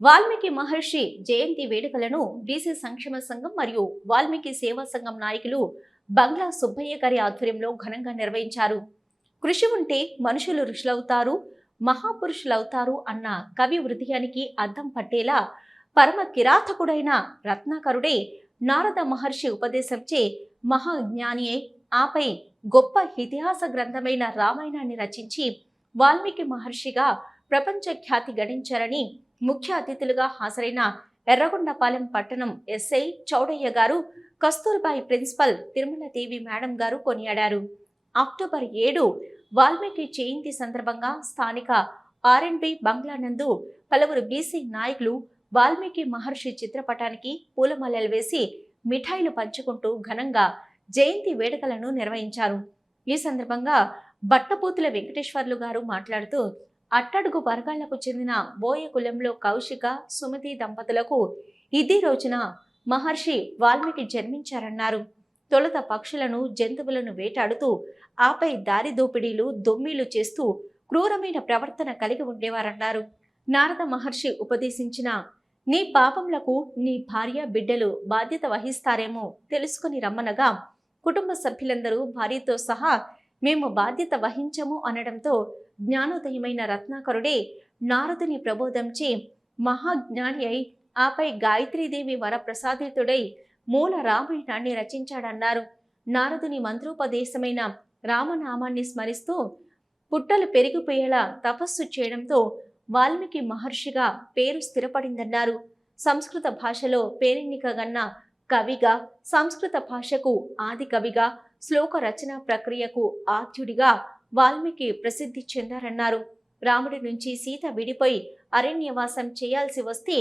వాల్మీకి మహర్షి జయంతి వేడుకలను బీసీ సంక్షేమ సంఘం మరియు వాల్మీకి సేవా సంఘం నాయకులు బంగ్లా సుబ్బయ్య గారి ఆధ్వర్యంలో ఘనంగా నిర్వహించారు. కృషి ఉంటే మనుషులు ఋషులవుతారు, మహాపురుషులవుతారు అన్న కవి హృదయానికి అద్దం పట్టేలా పరమ కిరాతకుడైన రత్నాకరుడే నారద మహర్షి ఉపదేశంచే మహాజ్ఞానియే ఆపై గొప్ప ఇతిహాస గ్రంథమైన రామాయణాన్ని రచించి వాల్మీకి మహర్షిగా ప్రపంచ ఖ్యాతి గడించారని ముఖ్య అతిథులుగా హాజరైన ఎర్రగొండపాలెం పట్టణం ఎస్ఐ చౌడయ్య గారు, కస్తూర్బాయి ప్రిన్సిపల్ తిరుమలదేవి మేడం గారు కొనియాడారు. అక్టోబర్ 7 వాల్మీకి జయంతి సందర్భంగా స్థానిక ఆర్ఎండ్బి బంగ్లా నందు పలువురు బీసీ నాయకులు వాల్మీకి మహర్షి చిత్రపటానికి పూలమాలలు వేసి మిఠాయిలు పంచుకుంటూ ఘనంగా జయంతి వేడుకలను నిర్వహించారు. ఈ సందర్భంగా బట్టపూతుల వెంకటేశ్వర్లు గారు మాట్లాడుతూ, అట్టడుగు వర్గాలకు చెందిన బోయ కులంలో కౌశిక, సుమతి దంపతులకు ఇదే రోజున మహర్షి వాల్మీకి జన్మించారన్నారు. తొలుత పక్షులను, జంతువులను వేటాడుతూ ఆపై దారి దోపిడీలు, దొమ్మిలు చేస్తూ క్రూరమైన ప్రవర్తన కలిగి ఉండేవారన్నారు. నారద మహర్షి ఉపదేశించిన నీ పాపములకు నీ భార్య, బిడ్డలు బాధ్యత వహిస్తారేమో తెలుసుకుని రమ్మనగా కుటుంబ సభ్యులందరూ భార్యతో సహా మేము బాధ్యత వహించము అనడంతో జ్ఞానోదయమైన రత్నాకరుడే నారదుని ప్రబోధంచే మహాజ్ఞాని అయి ఆపై గాయత్రీదేవి వరప్రసాదితుడై మూల రామాయణాన్ని రచించాడన్నారు. నారదుని మంత్రోపదేశమైన రామనామాన్ని స్మరిస్తూ పుట్టలు పెరిగిపోయేలా తపస్సు చేయడంతో వాల్మీకి మహర్షిగా పేరు స్థిరపడిందన్నారు. సంస్కృత భాషలో పేరెన్నికగన్న కవిగా, సంస్కృత భాషకు ఆది కవిగా, శ్లోక రచన ప్రక్రియకు ఆద్యుడిగా వాల్మీకి ప్రసిద్ధి చెందారన్నారు. రాముడి నుంచి సీత విడిపోయి అరణ్యవాసం చేయాల్సి వస్తే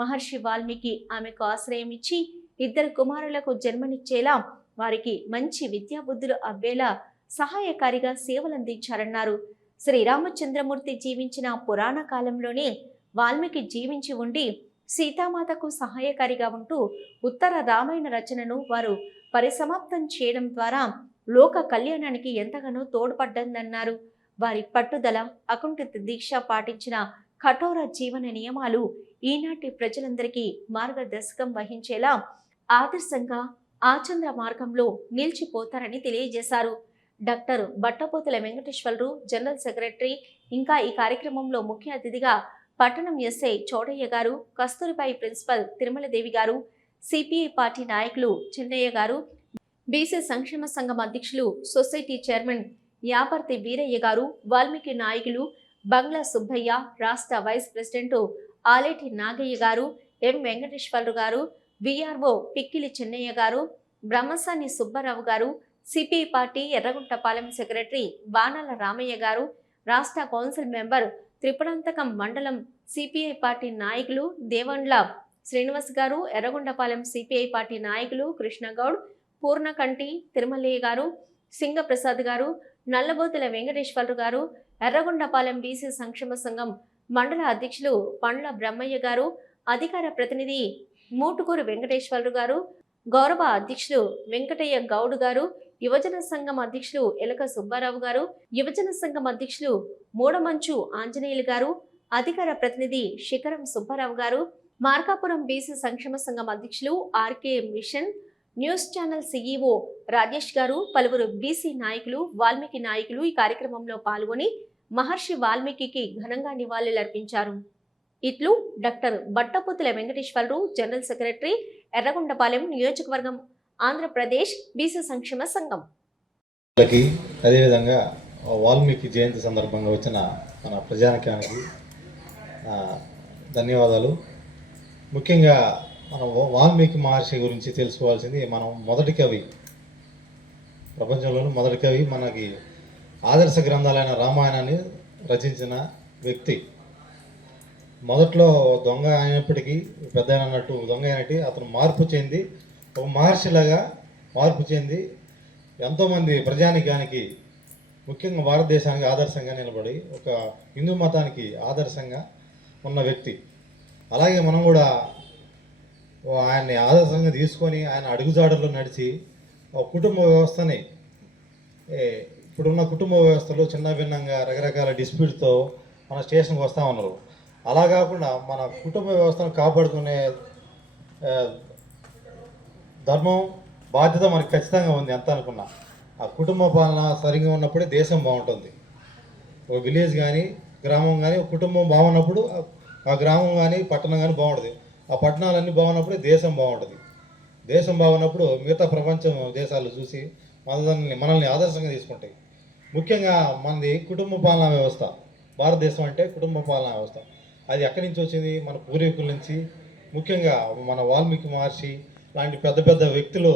మహర్షి వాల్మీకి ఆమెకు ఆశ్రయం ఇచ్చి 2 కుమారులకు జన్మనిచ్చేలా వారికి మంచి విద్యాబుద్ధులు అవ్వేలా సహాయకారిగా సేవలందించారన్నారు. శ్రీరామచంద్రమూర్తి జీవించిన పురాణ కాలంలోనే వాల్మీకి జీవించి ఉండి సీతామాతకు సహాయకారిగా ఉంటూ ఉత్తర రామాయణ రచనను వారు పరిసమాప్తం చేయడం ద్వారా లోక కళ్యాణానికి ఎంతగానో తోడ్పడ్డందన్నారు. వారి పట్టుదల, అకుంఠిత దీక్ష పాటించిన కఠోర జీవన నియమాలు ఈనాటి ప్రజలందరికీ మార్గదర్శకం వహించేలా ఆదర్శంగా ఆచంద్ర మార్గంలో నిలిచిపోతారని తెలియజేశారు. డాక్టర్ బట్టపోతుల వెంకటేశ్వర్లు జనరల్ సెక్రటరీ, ఇంకా ఈ కార్యక్రమంలో ముఖ్య అతిథిగా పట్టణం ఎస్ఐ చౌడయ్య గారు, కస్తూరిబాయి ప్రిన్సిపల్ తిరుమలదేవి గారు, సిపిఐ పార్టీ నాయకులు చిన్నయ్య గారు, బీసీ సంక్షేమ సంఘం అధ్యక్షులు, సొసైటీ చైర్మన్ యాపర్తి వీరయ్య గారు, వాల్మీకి నాయకులు బంగ్లా సుబ్బయ్య, రాష్ట్ర వైస్ ప్రెసిడెంట్ ఆలేటి నాగయ్య గారు, ఎం వెంకటేశ్వర్లు గారు, విఆర్ఓ పిక్కిలి చిన్నయ్య గారు, బ్రహ్మసాని సుబ్బారావు గారు, సిపిఐ పార్టీ ఎర్రగుంటపాలెం సెక్రటరీ బాణాల రామయ్య గారు, రాష్ట్ర కౌన్సిల్ మెంబర్ త్రిపురాంతకం మండలం సిపిఐ పార్టీ నాయకులు దేవండ్ల శ్రీనివాస్ గారు, ఎర్రగొండపాలెం సిపిఐ పార్టీ నాయకులు కృష్ణగౌడ్, పూర్ణకంటి తిరుమలయ్య గారు, సింగప్రసాద్ గారు, నల్లబోతుల వెంకటేశ్వర్లు గారు, ఎర్రగొండపాలెం బీసీ సంక్షేమ సంఘం మండల అధ్యక్షులు పండ్ల బ్రహ్మయ్య గారు, అధికార ప్రతినిధి మూటుకూరు వెంకటేశ్వర్లు గారు, గౌరవ అధ్యక్షులు వెంకటయ్య గౌడ్ గారు, యువజన సంఘం అధ్యక్షులు ఎలక సుబ్బారావు గారు, యువజన సంఘం అధ్యక్షులు మూడమంచు ఆంజనేయులు గారు, అధికార ప్రతినిధి శిఖరం సుబ్బారావు గారు, మార్కాపురం బీసీ సంక్షేమ సంఘం అధ్యక్షులు RK Mission news channel CEO Rajesh garu, పలువురు బీసీ నాయకులు, వాల్మీకి నాయకులు ఈ కార్యక్రమంలో పాల్గొని మహర్షి వాల్మీకి ఘనంగా నివాళులర్పించారు. ఇట్లు doctor Battaputhula Venkateswarlu general secretary, Yerragondapalem నియోజకవర్గం, ఆంధ్రప్రదేశ్ బీసీ సంక్షేమ సంఘం. అదేవిధంగా వాల్మీకి జయంతి సందర్భంగా వచ్చిన మన ప్రజానికానికి ధన్యవాదాలు. ముఖ్యంగా మనం వాల్మీకి మహర్షి గురించి తెలుసుకోవాల్సింది, మనం మొదటి కవి, ప్రపంచంలోని మొదటి కవి, మనకి ఆదర్శ గ్రంథాలైన రామాయణాన్ని రచించిన వ్యక్తి. మొదట్లో దొంగ అయినప్పటికీ పెద్ద అన్నట్టు దొంగ అయినట్టు అతను మార్పు చెంది ఒక మహర్షిలాగా మార్పు చెంది ఎంతోమంది ప్రజానికానికి, ముఖ్యంగా భారతదేశానికి ఆదర్శంగా నిలబడి ఒక హిందూ మతానికి ఆదర్శంగా ఉన్న వ్యక్తి. అలాగే మనం కూడా ఆయన్ని ఆదర్శంగా తీసుకొని ఆయన అడుగుజాడల్లో నడిచి ఒక కుటుంబ వ్యవస్థని, ఇప్పుడున్న కుటుంబ వ్యవస్థలో చిన్న భిన్నంగా రకరకాల డిస్ప్యూట్తో మన స్టేషన్కి వస్తూ ఉన్నారు. అలా కాకుండా మన కుటుంబ వ్యవస్థను కాపాడుకునే ఆ, ధర్మం బాధ్యత మనకు ఖచ్చితంగా ఉంది ఎంత అనుకున్నా. ఆ కుటుంబ పాలన సరిగ్గా ఉన్నప్పుడే దేశం బాగుంటుంది. ఒక విలేజ్ కానీ గ్రామం కానీ ఒక కుటుంబం బాగున్నప్పుడు ఆ గ్రామం కానీ పట్టణం కానీ బాగుంటుంది. ఆ పట్టణాలన్నీ బాగున్నప్పుడే దేశం బాగుంటుంది. దేశం బాగున్నప్పుడు మిగతా ప్రపంచం దేశాలు చూసి మనల్ని ఆదర్శంగా తీసుకుంటాయి. ముఖ్యంగా మనది కుటుంబ పాలనా వ్యవస్థ. భారతదేశం అంటే కుటుంబ పాలనా వ్యవస్థ. అది ఎక్కడి నుంచి వచ్చింది? మన పూర్వీకుల నుంచి, ముఖ్యంగా మన వాల్మీకి మహర్షి లాంటి పెద్ద పెద్ద వ్యక్తులు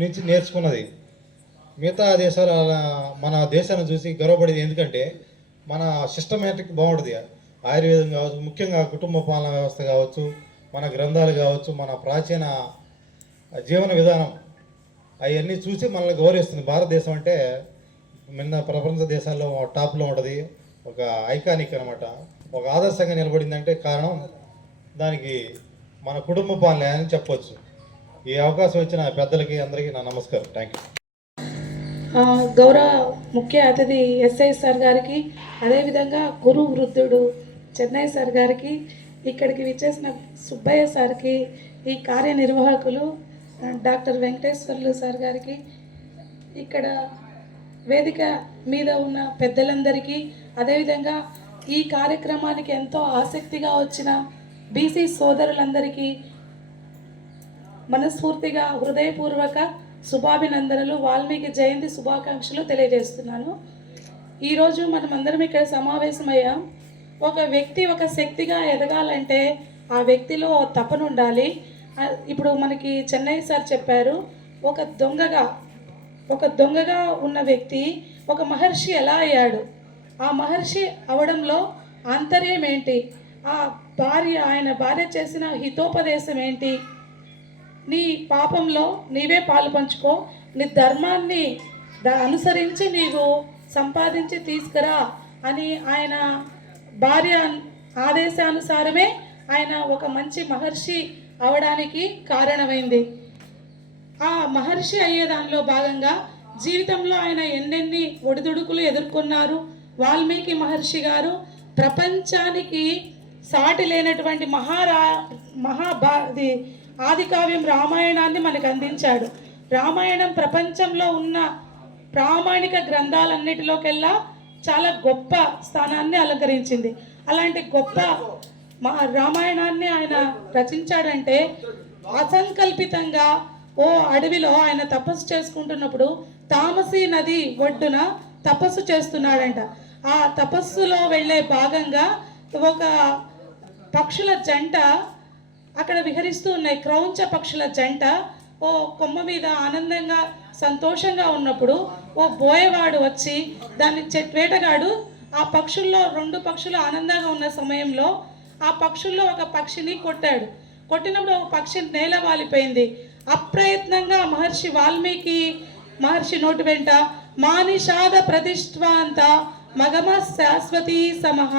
నుంచి నేర్చుకున్నది. మిగతా దేశాలు మన దేశాన్ని చూసి గర్వపడేది. ఎందుకంటే మన సిస్టమేటిక్ బాగుంటుంది. ఆయుర్వేదం కావచ్చు, ముఖ్యంగా కుటుంబ పాలనా వ్యవస్థ కావచ్చు, మన గ్రంథాలు కావచ్చు, మన ప్రాచీన జీవన విధానం అవన్నీ చూసి మనల్ని గౌరవిస్తుంది. భారతదేశం అంటే ప్రపంచ దేశాల్లో టాప్లో ఉంటుంది. ఒక ఐకానిక్ అనమాట. ఒక ఆదర్శంగా నిలబడిందంటే కారణం దానికి మన కుటుంబ పాలన అని చెప్పవచ్చు. ఈ అవకాశం ఇచ్చిన పెద్దలకి అందరికీ నా నమస్కారం. Thank you. గౌరవ ముఖ్య అతిథి ఎస్ఐ సార్ గారికి, అదేవిధంగా గురు వృద్ధుడు చెన్నై సార్ గారికి, ఇక్కడికి విచ్చేసిన సుబ్బయ్య సార్కి, ఈ కార్యనిర్వాహకులు డాక్టర్ వెంకటేశ్వర్లు సార్ గారికి, ఇక్కడ వేదిక మీద ఉన్న పెద్దలందరికీ, అదేవిధంగా ఈ కార్యక్రమానికి ఎంతో ఆసక్తిగా వచ్చిన బీసీ సోదరులందరికీ మనస్ఫూర్తిగా హృదయపూర్వక శుభాభినందనలు, వాల్మీకి జయంతి శుభాకాంక్షలు తెలియజేస్తున్నాను. ఈరోజు మనం అందరం ఇక్కడ సమావేశమయ్యాం. ఒక వ్యక్తి ఒక శక్తిగా ఎదగాలంటే ఆ వ్యక్తిలో తపన ఉండాలి. ఇప్పుడు మనకి చెన్నై సార్ చెప్పారు, ఒక దొంగగా ఉన్న వ్యక్తి ఒక మహర్షి ఎలా అయ్యాడు, ఆ మహర్షి అవడంలో ఆంతర్యం ఏంటి, ఆయన భార్య చేసిన హితోపదేశం ఏంటి, నీ పాపంలో నీవే పాలు పంచుకో, నీ ధర్మాన్ని అనుసరించి నీవు సంపాదించి తీసుకురా అని ఆయన భార్య ఆదేశానుసారమే ఆయన ఒక మంచి మహర్షి అవడానికి కారణమైంది. ఆ మహర్షి అయ్యే దానిలో భాగంగా జీవితంలో ఆయన ఎన్నెన్ని ఒడిదుడుకులు ఎదుర్కొన్నారు. వాల్మీకి మహర్షి గారు ప్రపంచానికి సాటి లేనటువంటి ఆదికావ్యం రామాయణాన్ని మనకు అందించాడు. రామాయణం ప్రపంచంలో ఉన్న ప్రామాణిక గ్రంథాలన్నిటిలోకెల్లా చాలా గొప్ప స్థానాన్ని అలంకరించింది. అలాంటి గొప్ప రామాయణాన్ని ఆయన రచించాడంటే అసంకల్పితంగా అడవిలో ఆయన తపస్సు చేసుకుంటున్నప్పుడు తామసీ నది ఒడ్డున తపస్సు చేస్తున్నాడంట. ఆ తపస్సులో వెళ్ళే భాగంగా ఒక పక్షుల జంట అక్కడ విహరిస్తూ ఉన్నాయి. క్రౌంచ పక్షుల జంట కొమ్మ మీద ఆనందంగా సంతోషంగా ఉన్నప్పుడు బోయవాడు వచ్చి దాన్ని వేటగాడు ఆ పక్షుల్లో 2 పక్షులు ఆనందంగా ఉన్న సమయంలో ఆ పక్షుల్లో ఒక పక్షిని కొట్టాడు. కొట్టినప్పుడు ఒక పక్షి నేల వాలిపోయింది. అప్రయత్నంగా వాల్మీకి మహర్షి నోటి వెంట మానిషాద ప్రతిష్ఠాంత మగమ శాశ్వతీ సమహ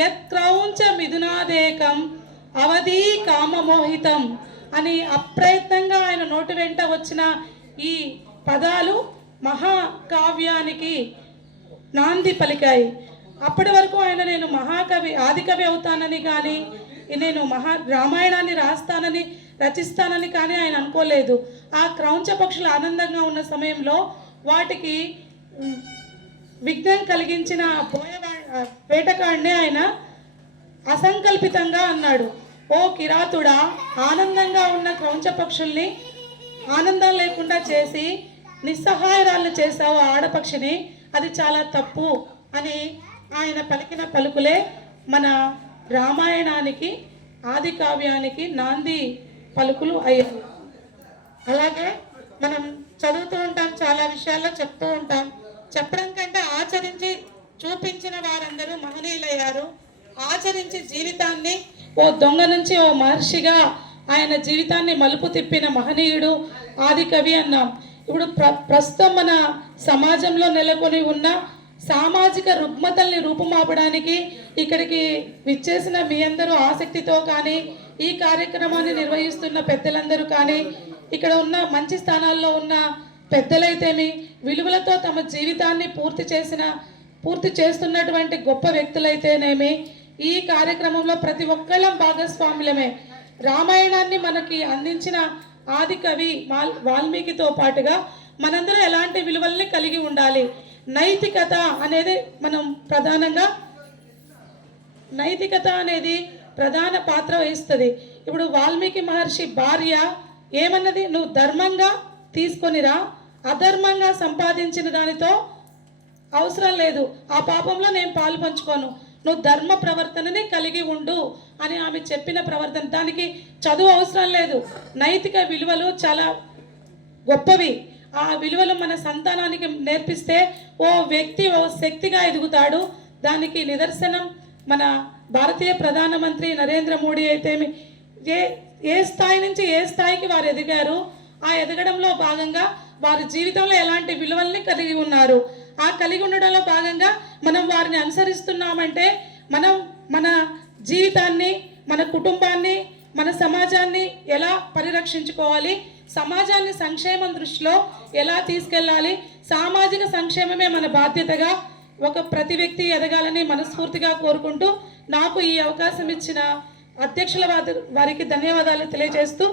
యత్ క్రౌంచ మిథునాదేకం అవధి కామమోహితం అని అప్రయత్నంగా ఆయన నోటి వెంట వచ్చిన ఈ పదాలు మహాకావ్యానికి నాంది పలికాయి. అప్పటి వరకు ఆయన నేను మహాకవి ఆదికవి అవుతానని కానీ నేను రామాయణాన్ని రచిస్తానని కానీ ఆయన అనుకోలేదు. ఆ క్రౌంచ పక్షులు ఆనందంగా ఉన్న సమయంలో వాటికి విఘ్నం కలిగించిన వేటగాడిని ఆయన అసంకల్పితంగా అన్నాడు, ఓ కిరాతుడా, ఆనందంగా ఉన్న క్రౌంచ పక్షుల్ని ఆనందం లేకుండా చేసి నిస్సహాయరాలను చేశావు ఆడపక్షిని, అది చాలా తప్పు అని ఆయన పలికిన పలుకులే మన రామాయణానికి ఆది కావ్యానికి నాంది పలుకులు అయ్యాయి. అలాగే మనం చదువుతూ ఉంటాం, చాలా విషయాల్లో చెప్తూ ఉంటాం. చెప్పడం కంటే ఆచరించి చూపించిన వారందరూ మహనీయులయ్యారు. ఆచరించి జీవితాన్ని దొంగ నుంచి మహర్షిగా ఆయన జీవితాన్ని మలుపు తిప్పిన మహనీయుడు ఆది కవి అన్నాం. ఇప్పుడు ప్రస్తుతం మన సమాజంలో నెలకొని ఉన్న సామాజిక రుగ్మతల్ని రూపుమాపడానికి ఇక్కడికి విచ్చేసిన మీ అందరూ ఆసక్తితో కానీ, ఈ కార్యక్రమాన్ని నిర్వహిస్తున్న పెద్దలందరూ కానీ, ఇక్కడ ఉన్న మంచి స్థానాల్లో ఉన్న పెద్దలైతేమి, విలువలతో తమ జీవితాన్ని పూర్తి చేస్తున్నటువంటి గొప్ప వ్యక్తులైతేనేమి, ఈ కార్యక్రమంలో ప్రతి ఒక్కళ్ళం భాగస్వాములమే. రామాయణాన్ని మనకి అందించిన ఆది కవి వాల్మీకితో పాటుగా మనందరం ఎలాంటి విలువల్ని కలిగి ఉండాలి. నైతికత అనేది నైతికత అనేది ప్రధాన పాత్ర వహిస్తుంది. ఇప్పుడు వాల్మీకి మహర్షి భార్య ఏమన్నది, నువ్వు ధర్మంగా తీసుకొనిరా, అధర్మంగా సంపాదించిన దానితో అవసరం లేదు, ఆ పాపంలో నేను పాలు పంచుకోను, నువ్వు ధర్మ ప్రవర్తనని కలిగి ఉండు అని ఆమె చెప్పిన ప్రవర్తన. దానికి చదువు అవసరం లేదు. నైతిక విలువలు చాలా గొప్పవి. ఆ విలువలు మన సంతానానికి నేర్పిస్తే ఓ వ్యక్తి ఓ శక్తిగా ఎదుగుతాడు. దానికి నిదర్శనం మన భారతీయ ప్రధానమంత్రి నరేంద్ర మోడీ అయితేమి ఏ స్థాయి నుంచి ఏ స్థాయికి వారు ఎదిగారు, ఆ ఎదగడంలో భాగంగా వారి జీవితంలో ఎలాంటి విలువల్ని కలిగి ఉన్నారు, ఆ కలిగి ఉండడంలో భాగంగా మనం వారిని అనుసరిస్తున్నామంటే మనం మన జీవితాన్ని, మన కుటుంబాన్ని, మన సమాజాన్ని ఎలా పరిరక్షించుకోవాలి, సమాజాన్ని సంక్షేమం దృష్టిలో ఎలా తీసుకెళ్ళాలి, సామాజిక సంక్షేమమే మన బాధ్యతగా ప్రతి వ్యక్తి ఎదగాలని మనస్ఫూర్తిగా కోరుకుంటూ నాకు ఈ అవకాశం ఇచ్చిన అధ్యక్షుల వారికి ధన్యవాదాలు తెలియజేస్తూ